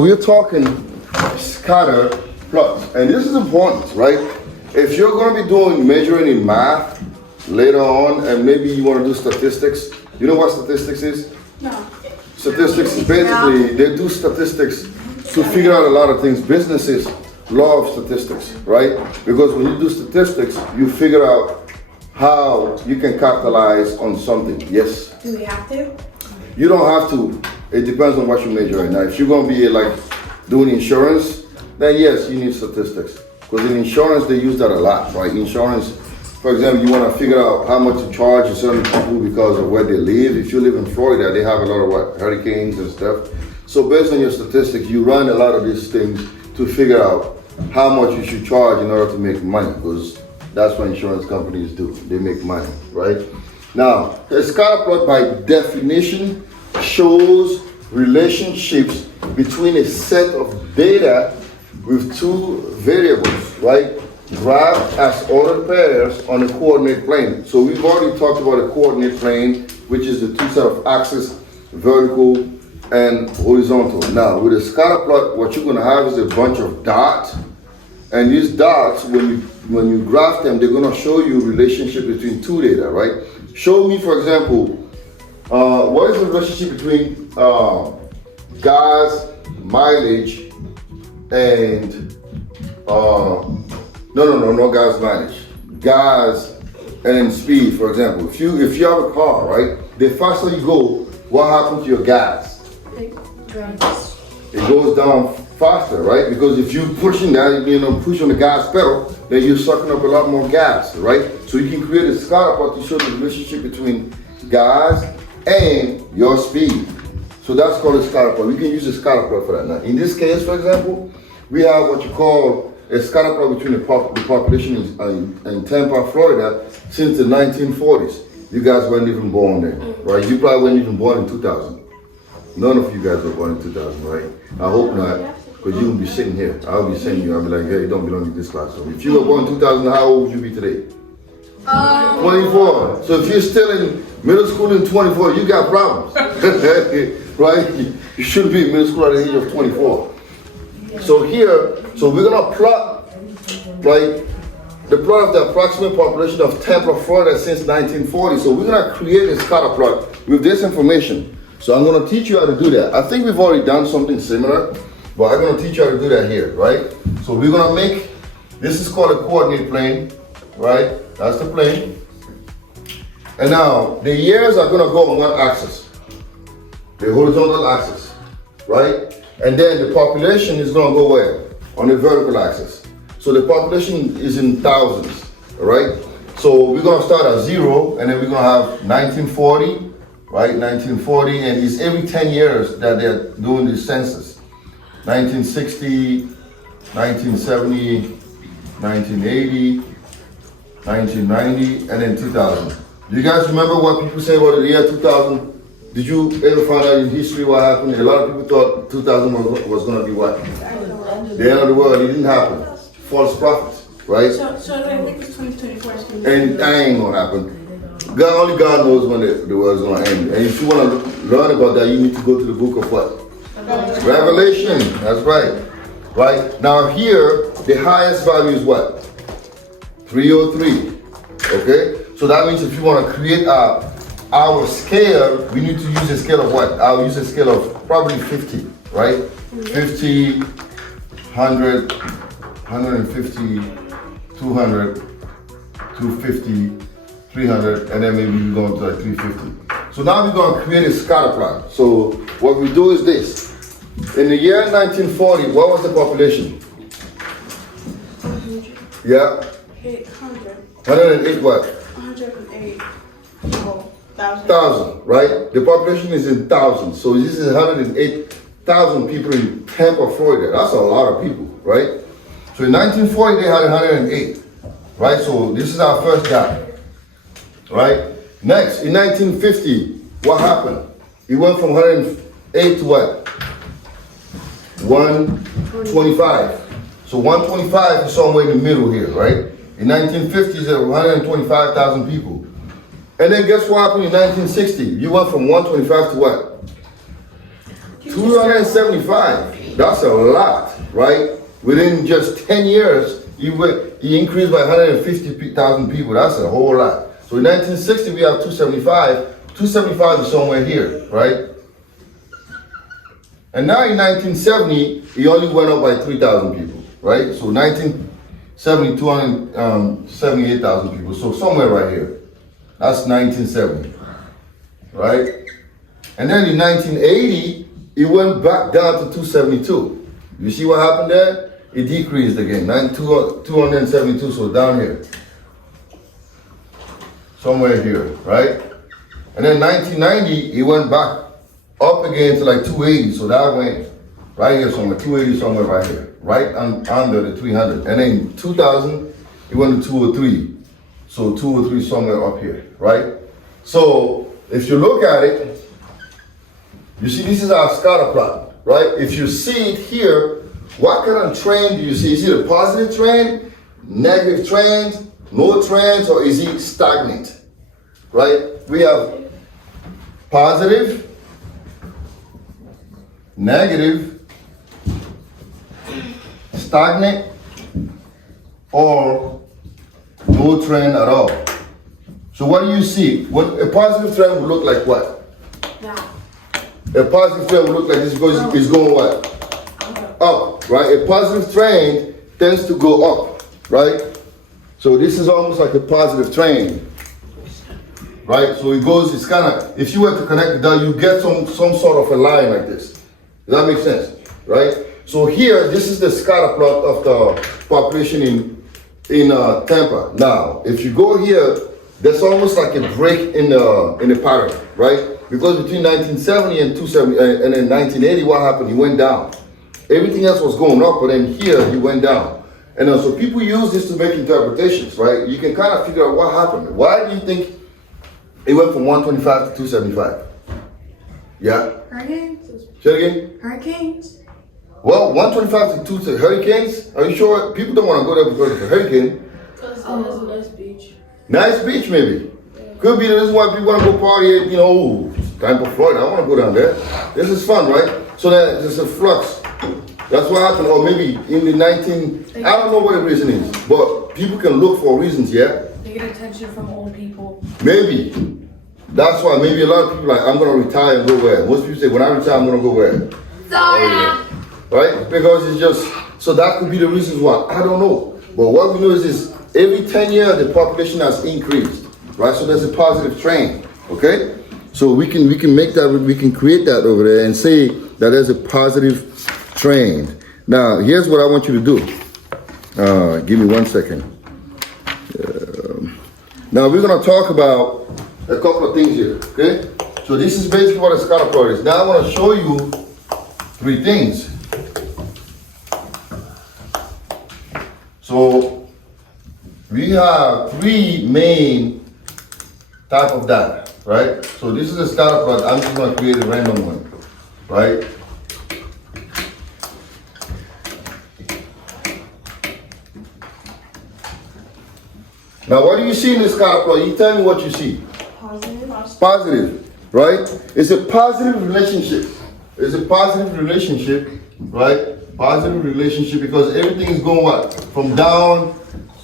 We're talking scatter plots, and this is important, right? If you're going to be doing measuring in math later on, and maybe you want to do statistics, you know what statistics is? No. Statistics is basically, they do statistics to figure out a lot of things. Businesses love statistics, right? Because when you do statistics, you figure out how you can capitalize on something. Yes? Do we have to? You don't have to. It depends on what you major in. Now, if you're going to be like doing insurance, then yes, you need statistics. Because in insurance, they use that a lot, right? Insurance, for example, you want to figure out how much to charge a certain people because of where they live. If you live in Florida, they have a lot of hurricanes and stuff. So based on your statistics, you run a lot of these things to figure out how much you should charge in order to make money, because that's what insurance companies do. They make money, right? Now, a scatter plot by definition shows relationships between a set of data with two variables, right? Graphed as ordered pairs on a coordinate plane. So we've already talked about a coordinate plane, which is the two set of axes, vertical and horizontal. Now, with a scatter plot, what you're going to have is a bunch of dots, and these dots, when you graph them, they're going to show you relationship between two data, right? Show me, for example, what is the relationship between gas mileage and no gas mileage, gas and speed? For example, if you have a car, right, the faster you go, what happens to your gas? It goes down faster, right? Because if you're pushing that, push on the gas pedal, then you're sucking up a lot more gas, right? So you can create a scatter plot to show the relationship between gas and your speed. So that's called a scatter plot. We can use a scatter plot for that. Now, in this case, for example, we have what you call a scatter plot between the population in Tampa, Florida, since the 1940s. You guys weren't even born then, right? You probably weren't even born in 2000. None of you guys were born in 2000, right? I hope not, because you will be sitting here. I'll be saying you, I'll be like, hey, you don't belong in this class. So if you were born in 2000, how old would you be today? 24. So if you're still in middle school in 24, you got problems, right? You should be in middle school at the age of 24. So here, so we're gonna plot, right, the plot of the approximate population of Tampa, Florida since 1940. So we're gonna create a scatter plot with this information. So I'm gonna teach you how to do that. I think we've already done something similar, but I'm gonna teach you how to do that here, right? So we're gonna make, this is called a coordinate plane, right? That's the plane. And now, the years are gonna go on what axis? The horizontal axis, right? And then the population is gonna go where? On the vertical axis. So the population is in thousands, all right? So we're gonna start at 0, and then we're gonna have 1940, right? 1940, and it's every 10 years that they're doing the census. 1960, 1970, 1980, 1990, and then 2000. Do you guys remember what people say about the year 2000? Did you ever find out in history what happened? A lot of people thought 2000 was going to be what? The end of the world. It didn't happen. False prophets, right? So I think it's 2024 is going to And that ain't going to happen. Only God knows when the world's going to end. And if you want to learn about that, you need to go to the book of what? Revelation. That's right. Right? Now here, the highest value is what? 303. Okay? So that means if you want to create our scale, we need to use a scale of what? I'll use a scale of probably 50, right? 50, 100, 150, 200, 250, 300, and then maybe we go into like 350. So now we're going to create a scatter plot. So what we do is this. In the year 1940, what was the population? 100. Yeah? 800. 108 what? 108. Thousand, right? The population is in thousands. So this is 108,000 people in Tampa, Florida. That's a lot of people, right? So in 1940, they had 108, right? So this is our first guy, right? Next, in 1950, what happened? It went from 108 to what? 125. So 125 is somewhere in the middle here, right? In 1950s, there were 125,000 people. And then guess what happened in 1960? You went from 125 to what? 275. That's a lot, right? Within just 10 years, he increased by 150,000 people. That's a whole lot. So in 1960, we have 275. 275 is somewhere here, right? And now in 1970, he only went up by 3,000 people, right? So 1970, 278,000 people. So somewhere right here. That's 1970, right? And then in 1980, it went back down to 272. You see what happened there? It decreased again, 272, so down here. Somewhere here, right? And then 1990, it went back up again to like 280, so that went right here somewhere, 280 somewhere right here, right under the 300. And then 2000, it went to 203. So 203 somewhere up here, right? So if you look at it, you see this is our scatter plot, right? If you see it here, what kind of trend do you see? Is it a positive trend, negative trend, no trends, or is it stagnant? Right? We have positive, negative, stagnant, or no trend at all. So what do you see? What a positive trend would look like what? That. A positive trend would look like this because it's going what? Up, right? A positive trend tends to go up, right? So this is almost like a positive trend, right? So it goes, it's kind of, if you were to connect it down, you get some sort of a line like this. Does that make sense, right? So here, this is the scatter plot of the population in Tampa. Now, if you go here, there's almost like a break in the pattern, right? Because between 1970 and 270 and then 1980, what happened? He went down. Everything else was going up, but then here he went down. And so people use this to make interpretations, right? You can kind of figure out what happened. Why do you think it went from 125 to 275? Yeah? Hurricanes? Say it again? Hurricanes? Well, 125 to 2 hurricanes? Are you sure? People don't want to go there because of the hurricane. Because there's a nice beach. Nice beach, maybe. Could be the reason why people want to go party at, Tampa, Florida. I want to go down there. This is fun, right? So there's a flux. That's what happened. Or maybe in the I don't know what the reason is, but people can look for reasons, yeah? They get attention from old people. Maybe. That's why maybe a lot of people are like, I'm going to retire and go where? Most people say, when I retire, I'm going to go where? Florida. Right? Because it's just, so that could be the reasons why. I don't know. But what we know is every 10 years, the population has increased, right? So there's a positive trend, okay? So we can make that, we can create that over there and say that there's a positive trend. Now, here's what I want you to do. Give me 1 second. Now, we're going to talk about a couple of things here, okay? So this is basically what a scatter plot is. Now, I want to show you 3 things. So, we have 3 main type of data, right? So this is a scatter plot. I'm just going to create a random one, right? Now, what do you see in this scatter plot? You tell me what you see. Positive. Positive, right? It's a positive relationship. It's a positive relationship, right? Positive relationship because everything is going what? From down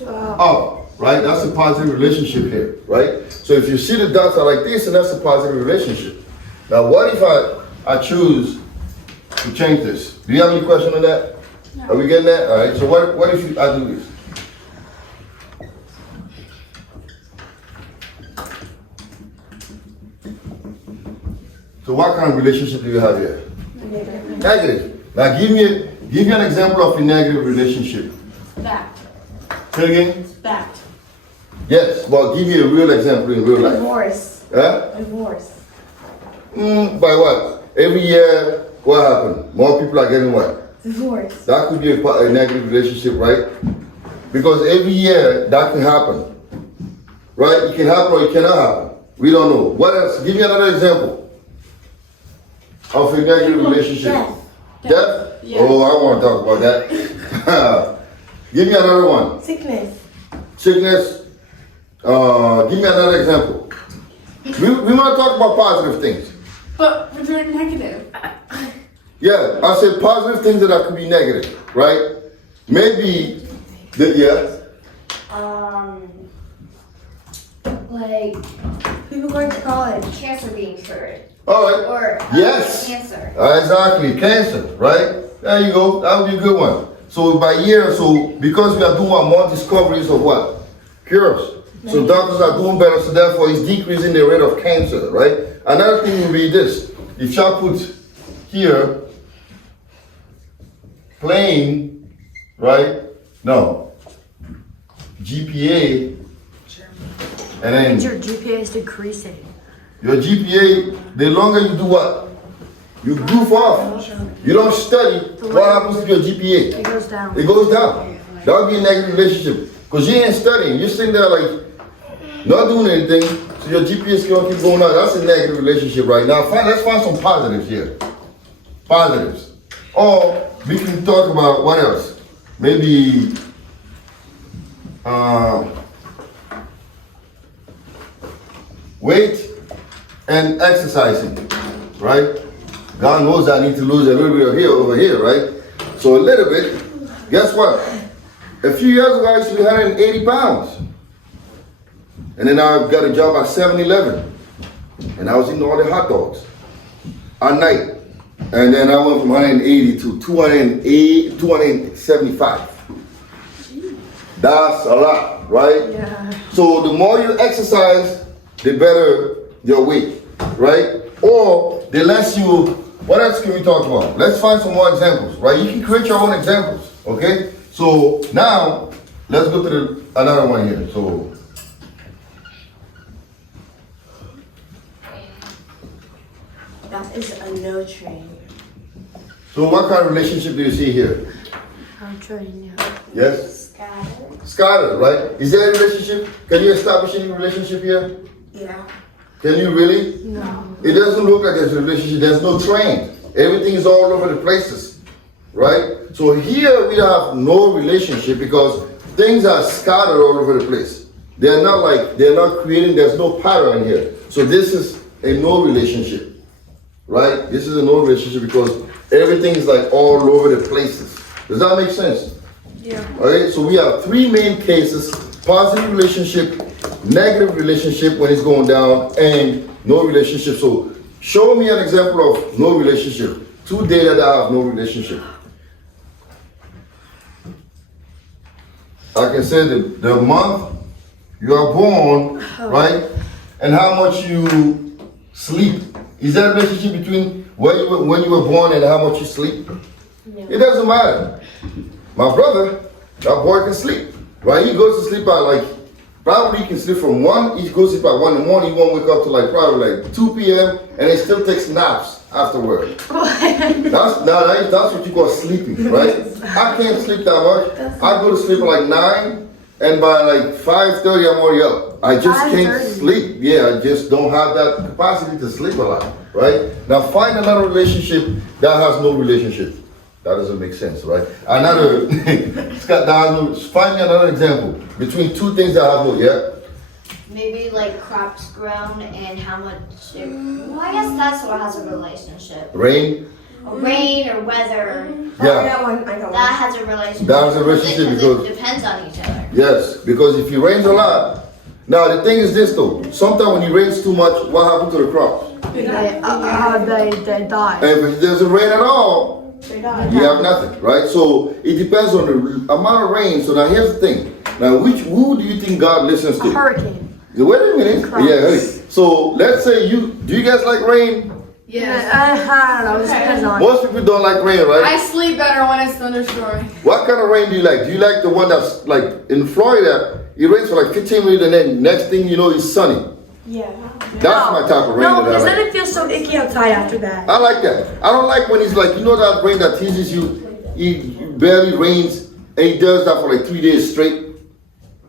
up, right? That's a positive relationship here, right? So if you see the dots are like this, and that's a positive relationship. Now, what if I choose to change this? Do you have any question on that? No. Are we getting that? All right. So what if I do this? So what kind of relationship do you have here? Negative. Negative. Now give me an example of a negative relationship. That. Say it again. That. Yes. Well, give me a real example in real life. Divorce. Huh? Divorce. By what? Every year, what happened? More people are getting what? Divorce. That could be a negative relationship, right? Because every year that can happen, right? It can happen or it cannot happen. We don't know. What else? Give me another example of a negative relationship. Death. Death? Yes. Oh, I want to talk about that. Give me another one. Sickness. Sickness. Give me another example. We want to talk about positive things. But we're doing negative. Yeah, I said positive things that could be negative, right? Maybe, Like people going to college, cancer being cured, all right. or Yes. cancer. Exactly, cancer, right? There you go. That would be a good one. So by year, so because we are doing more discoveries of what? Cures. So doctors are doing better, so therefore it's decreasing the rate of cancer, right? Another thing will be this. If y'all put here, plain, right? No. GPA, and then Your GPA is decreasing. your GPA, the longer you do what? You goof off. You don't study, what happens to your GPA? It goes down. It goes down. That would be a negative relationship. Because you ain't studying. You're sitting there like, not doing anything, so your GPA is going to keep going up. That's a negative relationship right now. Let's find some positives here. Positives. Or we can talk about what else? Maybe, weight and exercising, right? God knows I need to lose a little bit of here over here, right? So a little bit. Guess what? A few years ago, I used to be 180 pounds. And then I got a job at 7-Eleven. And I was eating all the hot dogs at night. And then I went from 180 to 275. That's a lot, right? Yeah. So the more you exercise, the better your weight, right? Or the less you, what else can we talk about? Let's find some more examples, right? You can create your own examples, okay? So now, let's go to another one here. So, That is a no train. so what kind of relationship do you see here? I'm train, Yes? Scattered. Scattered, right? Is there a relationship? Can you establish any relationship here? Yeah. Can you really? No. It doesn't look like there's a relationship. There's no train. Everything is all over the places, right? So here we have no relationship because things are scattered all over the place. They're not creating, there's no pattern here. So this is a no relationship, right? This is a no relationship because everything is like all over the places. Does that make sense? Yeah. Okay, so we have three main cases: positive relationship, negative relationship when it's going down, and no relationship. So show me an example of no relationship. Two data that have no relationship. I can say the month you are born, right? And how much you sleep. Is there a relationship between when you were born and how much you sleep? No. It doesn't matter. My brother, that boy can sleep, right? He goes to sleep at like, probably he can sleep from 1, he goes to sleep at 1 in the morning, he won't wake up till like probably like 2 p.m. and he still takes naps afterward. That's what you call sleeping, right? I can't sleep that much. I go to sleep at like 9 and by like 5:30 I'm already up. I just can't 5:30. sleep. Yeah, I just don't have that capacity to sleep a lot, right? Now find another relationship that has no relationship. That doesn't make sense, right? Another, find me another example between two things that have no, yeah? Maybe like crops grown and how much. Well, I guess that's what has a relationship. Rain? Rain or weather. Yeah. I got That has a relationship. That has a relationship because- it depends on each other. Yes, because if it rains a lot, now the thing is this though, sometimes when it rains too much, what happens to the crops? They die. And if it doesn't rain at all, They die. you have nothing, right? So it depends on the amount of rain. So now here's the thing. Now who do you think God listens A to? hurricane. Wait a minute. Crops. Yeah, hey. So let's say do you guys like rain? Yes. I don't know. It depends on. Most people don't like rain, right? I sleep better when it's thunderstorming. What kind of rain do you like? Do you like the one that's like in Florida, it rains for like 15 minutes and then next thing you know it's sunny? Yeah. That's my type of rain No, that I because like. then it feels so icky outside after that. I like that. I don't like when it's like, you know that rain that teases you, it barely rains and it does that for like 3 days straight?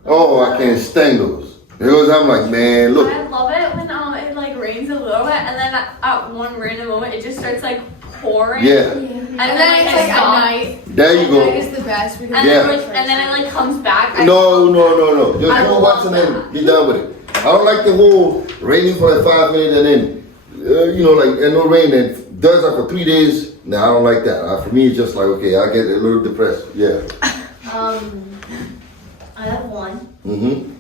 Oh, I can't stand those. Because I'm like, man, look. I love it when it like rains a little bit and then at one random moment it just starts like pouring. Yeah, And And then then it's like at stops. night. there you At night go. is the best because And, Yeah. then it like comes back. No. Just I go love watch and then that. be done with it. I don't like the whole raining for like 5 minutes and then, like, and no rain and does that for 3 days Now I don't like that. For me, it's just like, okay, I get a little depressed. Yeah. I have one. Mm-hmm.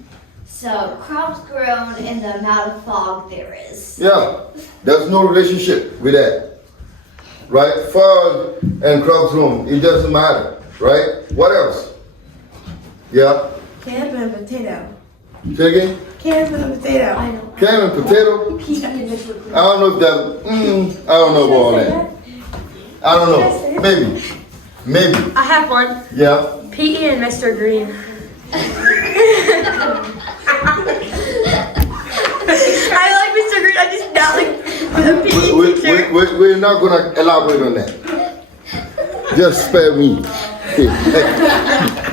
So crops grown and the amount of fog there is. Yeah. There's no relationship with that. Right? Fog and crops grown, it doesn't matter. Right? What else? Yeah. Camp and potato. Say again? Camp and potato. I know. Can and potato? I don't know if that, I don't know about all that. I don't know. Maybe. Maybe. I have one. Yeah. PE and Mr. Green. I like Mr. Green. I just not like the PE teacher. We're not going to elaborate on that. Just spare me.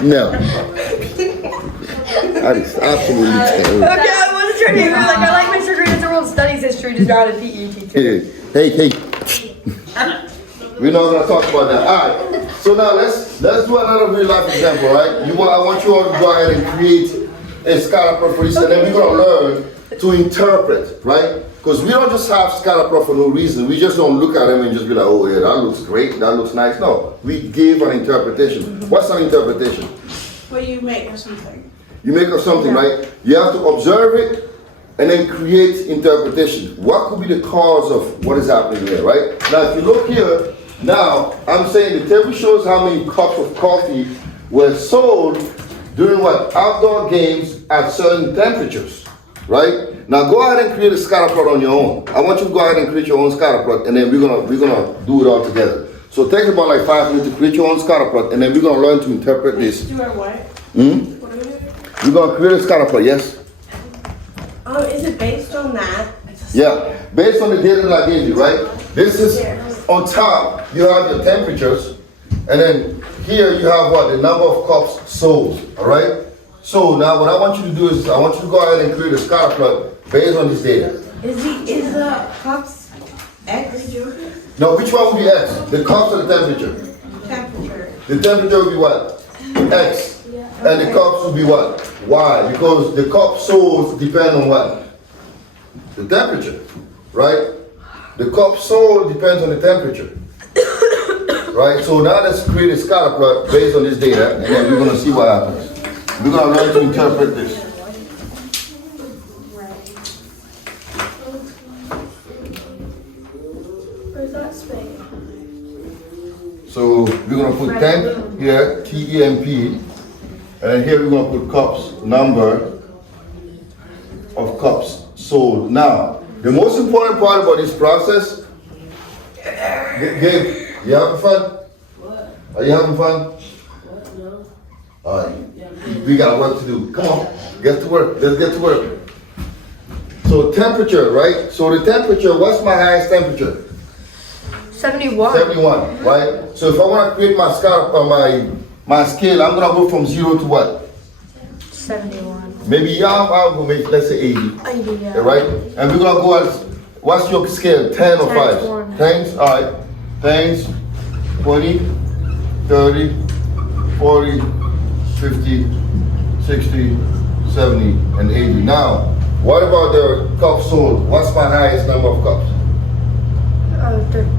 No. That is absolutely terrible. Okay, I wasn't trying to be like I like Mr. Green as a world studies history, just not a PE teacher. Hey. We're not going to talk about that. All right. So now let's do another real life example, right? I want you all to go ahead and create a scatter plot for this, and then we're going to learn to interpret, right? Because we don't just have scatter plot for no reason. We just don't look at them and just be like, oh yeah, that looks great, that looks nice. No, we give an interpretation. What's an interpretation? What you make or something. You make up something, right? You have to observe it and then create interpretation. What could be the cause of what is happening here, right? Now, if you look here, now I'm saying the table shows how many cups of coffee were sold during what? Outdoor games at certain temperatures, right? Now go ahead and create a scatter plot on your own. I want you to go ahead and create your own scatter plot, and then we're gonna do it all together. So take about like 5 minutes to create your own scatter plot, and then we're gonna learn to interpret this. Do our what? What are we doing? We're gonna create a scatter plot, yes? Oh, is it based on that? Yeah, based on the data that I gave you, right? This is on top, you have your temperatures, and then here you have what? The number of cups sold, all right? So now what I want you to do is I want you to go ahead and create a scatter plot based on this data. Is the cups X? Now, which one will be X? The cups or the temperature? Temperature. The temperature will be what? X. And the cups will be what? Y. Because the cup sold depend on what? The temperature, right? The cup sold depends on the temperature. Right? So now let's create a scatter plot based on this data, and then we're going to see what happens. We're going to learn to interpret this. Where's that space? So we're going to put temp here, TEMP, and then here we're going to put cups, number of cups sold. Now, the most important part about this process, Gabe, you having fun? What? Are you having fun? What? No. All right. We got work to do. Come on, get to work. Let's get to work. So temperature, right? So the temperature, what's my highest temperature? 71. 71, right? So if I want to create my scale, my scale, I'm gonna go from 0 to what? 71. Maybe I'll go make, let's say 80. 80, yeah. Right? And we're gonna go as, what's your scale? 10 or 5? 10s, all right. 10s, 20, 30, 40, 50, 60, 70, and 80. Now, what about the cups sold? What's my highest number of cups?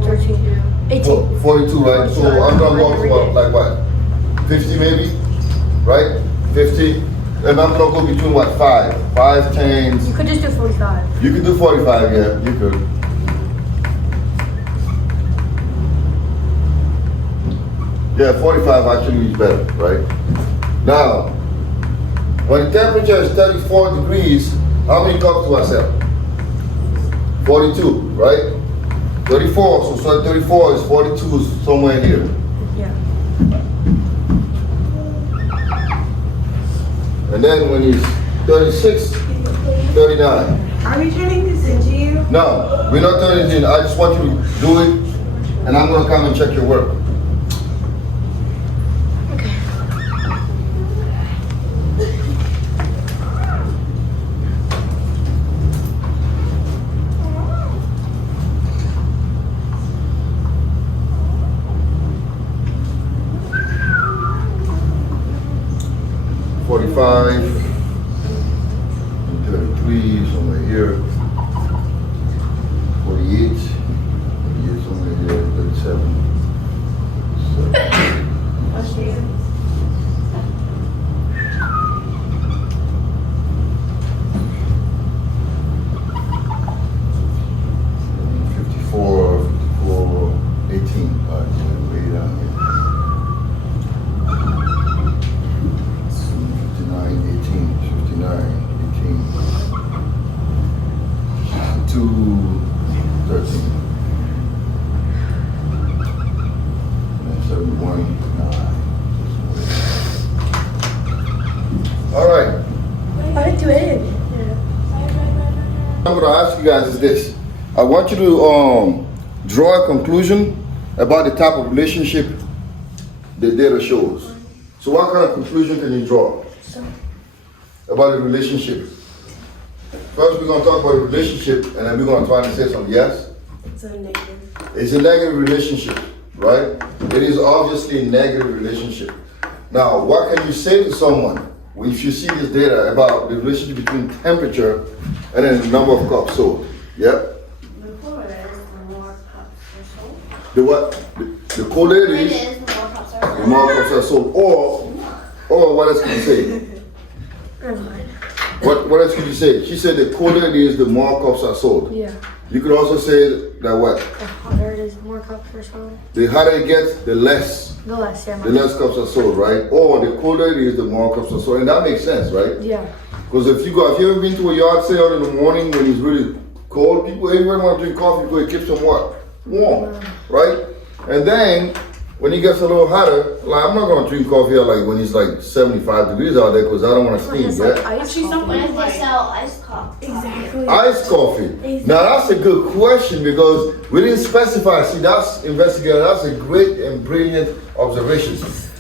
13. 18. 42, right? So I'm gonna go up to what, like what? 50 maybe? Right? 50? And I'm gonna go between what, 5, 10s. You could just do 45. You could do 45, yeah, you could. Yeah, 45 actually is better, right? Now, when the temperature is 34 degrees, how many cups do I sell? 42, right? 34, so 34 is 42 is somewhere here. Yeah. And then when he's 36, 39. Are we turning this into you? No, we're not turning it in. I just want you to do it, and I'm gonna come and check your work. Okay. 45, 33, somewhere here. 48, somewhere here, 37. All right. I do it. I'm gonna ask you guys is this. I want you to draw a conclusion about the type of relationship the data shows. So what kind of conclusion can you draw about the relationship? First we're gonna talk about the relationship and then we're gonna try to say something. Yes? It's a negative. It's a negative relationship, right? It is obviously a negative relationship. Now, what can you say to someone if you see this data about the relationship between temperature and then the number of cups sold? Yep. The cooler it is, the more cups are sold. The what? The colder it It is, is, the more cups are the sold. more cups are sold. Or what else can you say? What else can you say? She said the colder it is, the more cups are sold. Yeah. You could also say that what? The hotter it is, the more cups are sold. The hotter it gets, the less cups are sold, right? Or the colder it is, the more cups are sold. And that makes sense, right? Yeah. Because if you ever been to a yard sale in the morning when it's really cold, everyone want to drink coffee because it keeps them what? Warm, right? And then when it gets a little hotter, like I'm not gonna drink coffee when it's like 75 degrees out there because I don't want to steam, It's yeah? like ice She's not coffee. What if they sell iced coffee? Exactly. Iced coffee. Now that's a good question because we didn't specify. See, that's investigator. That's a great and brilliant observation.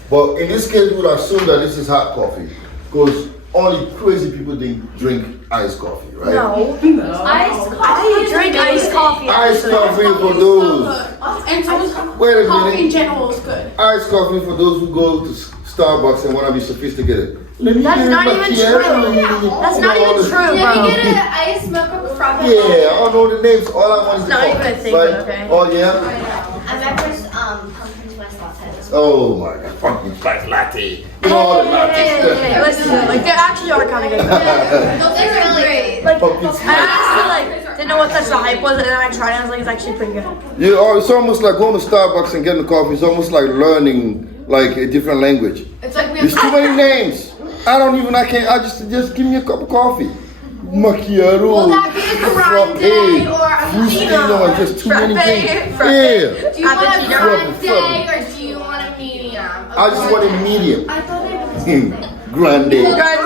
But in this case, we would assume that this is hot coffee because only crazy people drink iced coffee, right? No. Iced coffee. I drink iced coffee. Iced coffee for So those. good. And so is Wait a coffee in minute. general is good. Iced coffee for those who go to Starbucks and want to be sophisticated. Let me That's get not my even macchiato. true. That's not even true, Let me bro. get an iced mocha frappe. Yeah, I don't know the names. All I want is the Not even coffee, a thing, right? but okay. Oh yeah. And my first pumpkin spice latte. Oh my God, pumpkin spice latte. You know all the latte Hey, stuff. listen, like they actually are kind of good. They're really great. Like Pumpkin I spice. honestly didn't know what such a hype was, and then I tried it. And I was like, it's actually pretty good. Yeah, oh, it's almost like going to Starbucks and getting a coffee. It's almost like learning like a different language. It's like we There's too many names. I can't, just give me a cup of coffee. Macchiato. Will that be a grande or a Frappuccino, and just too many things. Frappe. Yeah. Do you want a Cappuccino. grande or do you want a medium? I just want a medium. I thought they were Grande. Grande.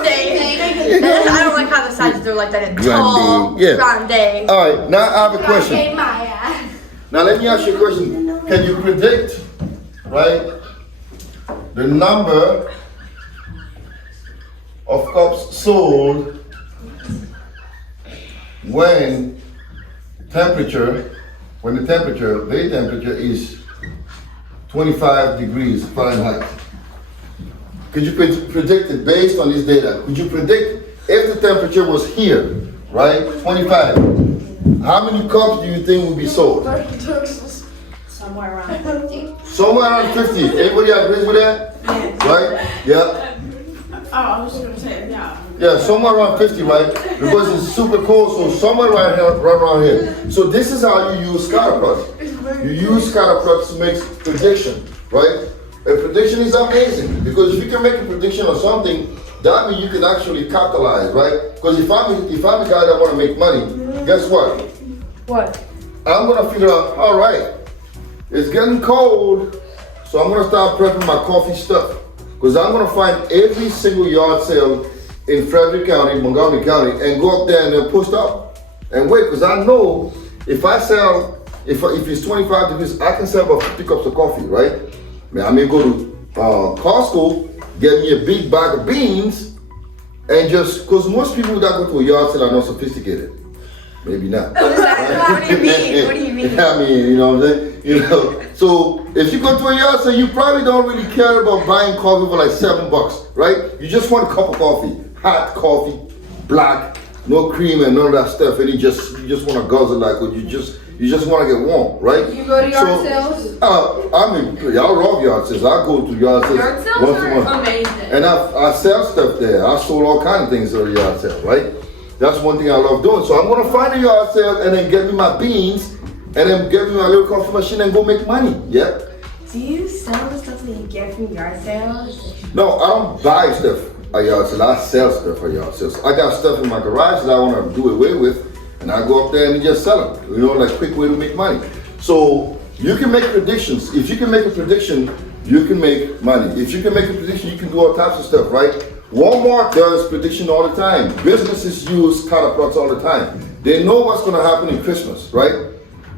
I don't like how the sides are like that. It's tall. Grande, yeah. Grande. All right, now I have a question. Grande Maya. Now let me ask you a question. Can you predict, right, the number of cups sold when the temperature is 25 degrees Fahrenheit? Could you predict it based on this data? Could you predict if the temperature was here, right, 25, how many cups do you think would be sold? Somewhere around 50. Somewhere around 50. Everybody agrees with that? Right? Yeah. Oh, I was just gonna say, yeah. Yeah, somewhere around 50, right? Because it's super cold, so somewhere right around here. So this is how you use scatter plots. You use scatter plots to make prediction, right? A prediction is amazing because if you can make a prediction on something, that means you can actually capitalize, right? Because if I'm a guy that want to make money, guess what? What? I'm gonna figure out, all right, it's getting cold, so I'm gonna start prepping my coffee stuff. Because I'm gonna find every single yard sale in Frederick County, Montgomery County, and go up there and then post up and wait. Because I know if it's 25 degrees, I can sell about 50 cups of coffee, right? I may go to Costco, get me a big bag of beans, and just, because most people that go to a yard sale are not sophisticated. Maybe not. What do you mean? What do you mean? I mean, you know what I'm saying? You know, so if you go to a yard sale, you probably don't really care about buying coffee for like $7, right? You just want a cup of coffee, hot coffee, black, no cream and none of that stuff, and you just want to guzzle like, or you just want to get warm, right? You go to yard sales? I mean, y'all love yard sales. I go to yard sales. Yard sales once a month. are amazing. And I sell stuff there. I sold all kinds of things at the yard sale, right? That's one thing I love doing. So I'm gonna find a yard sale and then get me my beans and then get me my little coffee machine and go make money. Yeah. Do you sell the stuff that you get from yard sales? No, I don't buy stuff at yard sales. I sell stuff at yard sales. I got stuff in my garage that I want to do away with, and I go up there and just sell them. You know, like quick way to make money. So you can make predictions. If you can make a prediction you can make money. If you can make a prediction, you can do all types of stuff, right? Walmart does prediction all the time. Businesses use scatter plots all the time. They know what's going to happen in Christmas, right?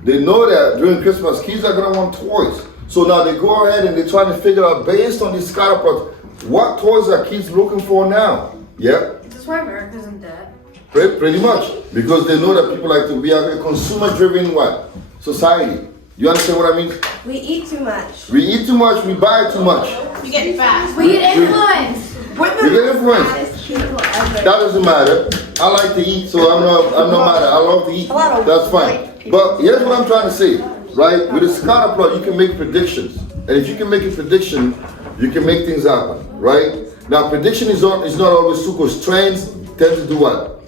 They know that during Christmas, kids are going to want toys. So now they go ahead and they're trying to figure out, based on these scatter plots, what toys are kids looking for now? Yeah, That's why America's in debt. pretty much. Because they know that people like to be a consumer-driven what? Society. You understand what I mean? We eat too much. We eat too much, we buy too much. You get fat. We get influenced. We get influenced. Fattest people ever. That doesn't matter. I like to eat, so I'm not mad. I love to eat. A lot of That's white fine. people. But here's what I'm trying to say, right? With a scatter plot, you can make predictions, and if you can make a prediction, you can make things happen, right? Now, prediction is not always true because trends tend to do what?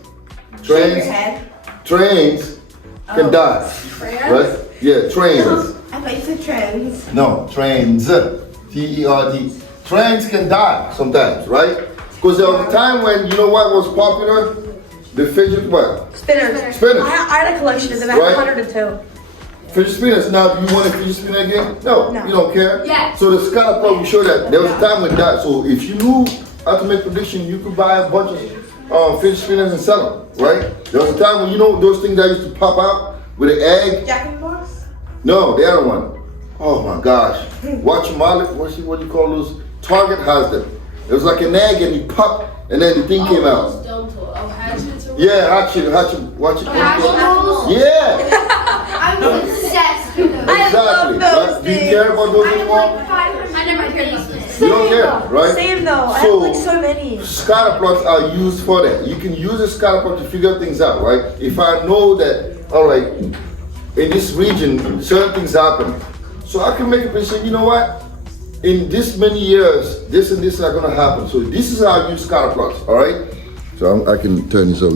Shake your head. Trains can die, right? Yeah, trains. I thought you said trends. No, trains. T-E-R-D. Trains can die sometimes, right? Because there was a time when, you know what was popular? The fidget what? Spinners. Spinners. I had a collection of them. I Right. had 102. Fidget spinners. Now, do you want a fidget spinner again? No, No. you don't care. Yeah. So the scatter plot will show that there was a time when that. So if you knew how to make prediction, you could buy a bunch of fidget spinners and sell them, right? There was a time when, you know, those things that used to pop out with an egg. Jack in the Box? No, the other one. Oh my gosh. Watch Molly. What do you call those? Target has them. It was like an egg and you pop and then the thing came out. Yeah, hatchet, watch it. Yeah, I'm obsessed with those. exactly. those Do you things. care about those I have anymore? like 500. I never heard those things. You don't care, right? Same though. I So- have like so many. Scatter plots are used for that. You can use a scatter plot to figure things out, right? If I know that, all right, in this region, certain things happen. So I can make a prediction, you know what? In this many years, this and this are gonna happen. So this is how I use scatter plots, all right? So I can turn this over.